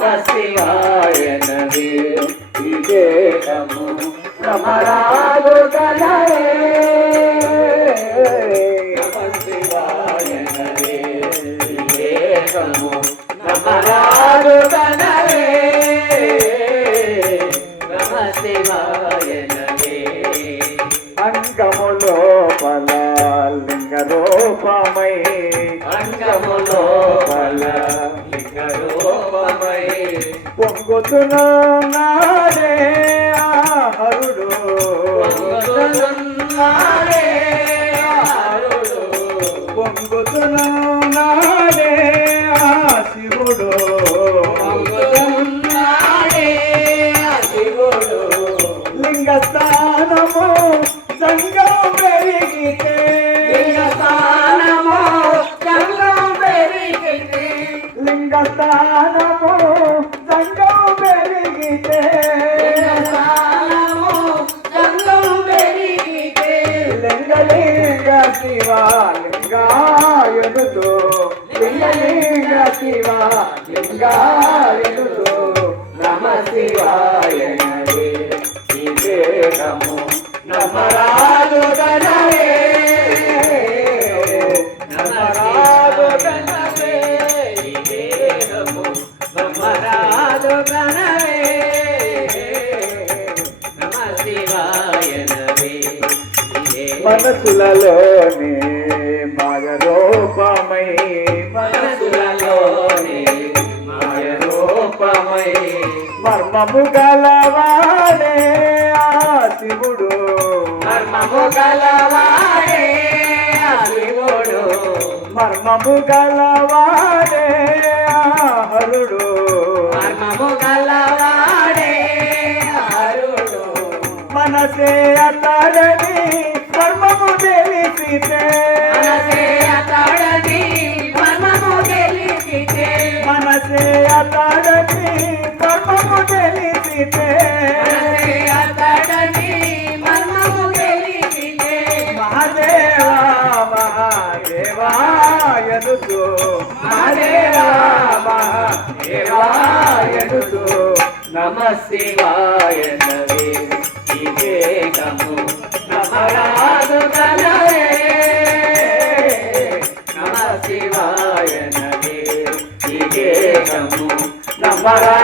నమ శివాయ నవే వివేకము నమరాదు కలవే నమ శివాయ నవే వివేకము నమరాదు కలవే నమ శివాయ నవే అంగములో పల లింగ రూపమై అంగములో పల లింగ రూపమై పొంగుతున్నాడే హరుడు పొంగుతున్నాడే హరుడు పొంగుతున్నాడే శివుడు పొంగుతున్నాడే శివుడు లింగస్థానము సంగం పెరిగితే లింగస్థానము సంగం పెరిగితే లింగస్థానము సంగం పెరిగితే లింగస్థానము సంగం పెరిగితే లింగలింగ శివ లింగాయనుతో లింగలింగ శివ లింగాయనుతో నమ శివాయ నవే వివేకము నమరాదు గణవే నమరాదు గణవే వివేకము నమరాదు గణవే నమ శివాయ నవే మనసులలోనే మాయ రూపమై మనసులలోనే మాయ రూపమై మర్మము గలవాడే శివుడు మర్మము గలవాడే శివుడు మర్మము గలవాడే హరుడు మర్మము గలవాడే హరుడు మనసే అతడని మర్మము తెలిసితే మనసే అతడని మర్మము తెలిసితే మనసే అతడని మర్మము తెలిసితే అతడని మర్మము తెలిసితే మహాదేవా మహాదేవాయనుతో మహాదేవా మహాదేవాయనుతో నమ శివాయ నవే వివేకము నమరాదు కలవే నమ శివాయ నవే వివేకము నమరా